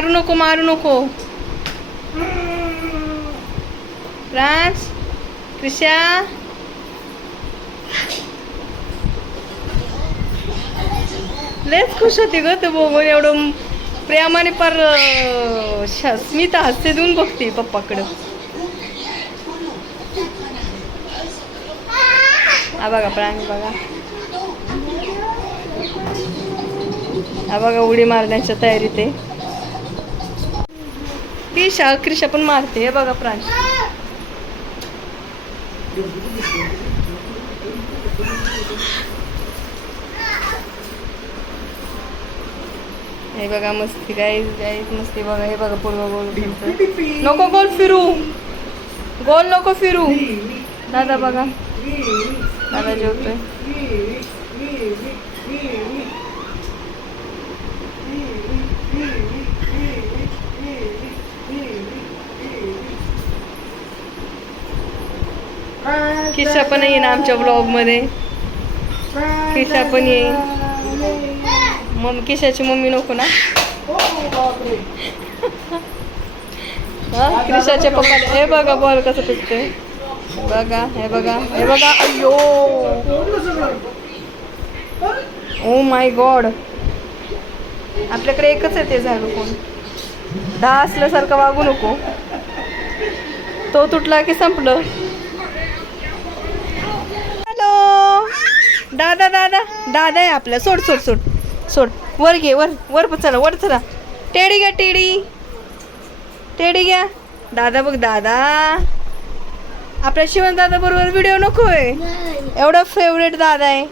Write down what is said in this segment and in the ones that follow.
मारू नको मारू नको. प्रांश क्रिशा लयच खुश होती ग तू बघून एवढं प्रेमाने पर स्मिता हस्ते देऊन बघते पप्पाकडं. हा बघा प्राणी बघा, हा बघा उडी मारण्याच्या तयारीत आहे. क्रिशा पण मारते. हे बघा प्रांश हे बघा मस्ती गाईज मस्ती बघा. हे बघा पूर्व गोल नको गोल फिरू, गोल नको फिरू. दादा बघा, दादा जेवतोय. किशा पण येईन आमच्या ब्लॉग मध्ये. किशा पण येईन. मग किशाची मम्मी नको ना. क्रिशाचे पप्पा. हे बघा बॉल कसं पिकतोय बघा. हे बघा हे बघा. अय्यो ओ माय गॉड. आपल्याकडे एकच आहे ते झाडू. कोण 10 असल्यासारखं वागू नको. तो तुटला की संपलं. हॅलो दादा दादा दादा आहे आपला. सोड सोड सोड सोड. वर घे वर वर चला वर चला. टेडी घ्या टेडी टेडी घ्या. दादा बघ दादा. आपल्या शिवण दादा बरोबर व्हिडिओ नको आहे. एवढा फेवरेट दादा आहे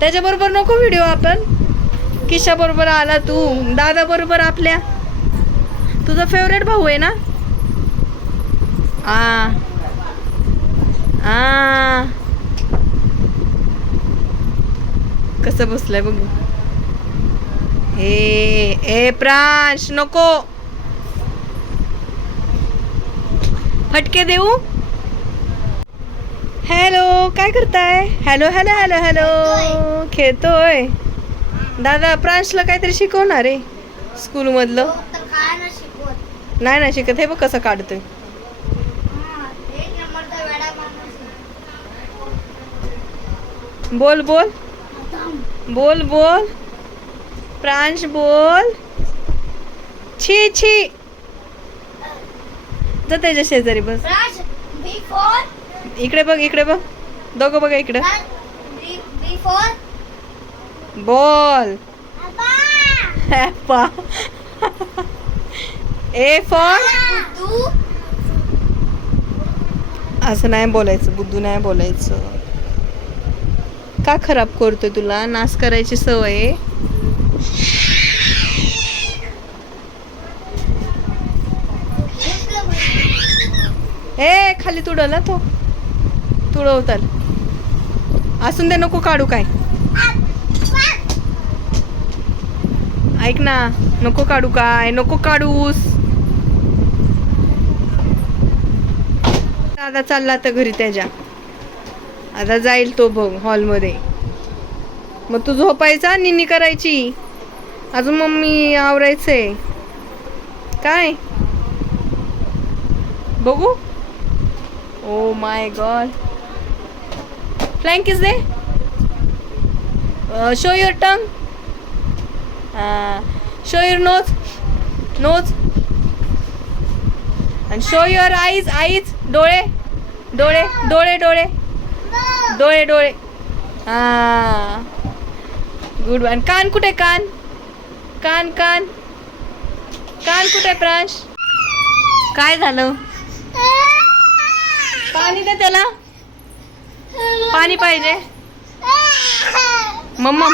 त्याच्याबरोबर नको व्हिडिओ. आपण किशा बरोबर आला तू. दादा बरोबर आपल्या. तुझा फेवरेट भाऊ आहे ना. कसं बसलाय बघ. ए प्रांश नको फटके देऊ. हॅलो काय करताय. Hello hello hello hello. खेळतोय दादा. प्रांशला काहीतरी शिकवणार आहे स्कूल मधलं. नाही ना शिकत. हे बघ कसं काढतोय. बोल बोल बोल बोल प्रांश बोल. छी छी. जा त्याच्या शेजारी बस. इकडे बघ इकडे बघ. दोघं बघा इकडे. बोल. A for. असं नाही बोलायचं. बुद्धू नाही बोलायचं. का खराब करतोय. तुला नाश करायची सवय. ए खाली तुडवला तो. तुडवताल असून दे. नको काढू काय. ऐक ना नको काढू काय. नको काढूस. दादा चालला तर घरी त्याच्या. आता जाईल तो बघ हॉलमध्ये. मग तू झोपायचा निन्नी करायची. अजून मम्मी आवरायचंय काय बघू. Oh my god. Flank is they. Show your tongue. Show your nose nose. And show your eyes eyes. डोळे डोळे डोळे डोळे डोळे डोळे. Good one. कान कुठे कान कान कान कान कुठे प्रांश. काय झालं. पाणी दे त्याला. पाणी पाहिजे. मम्मा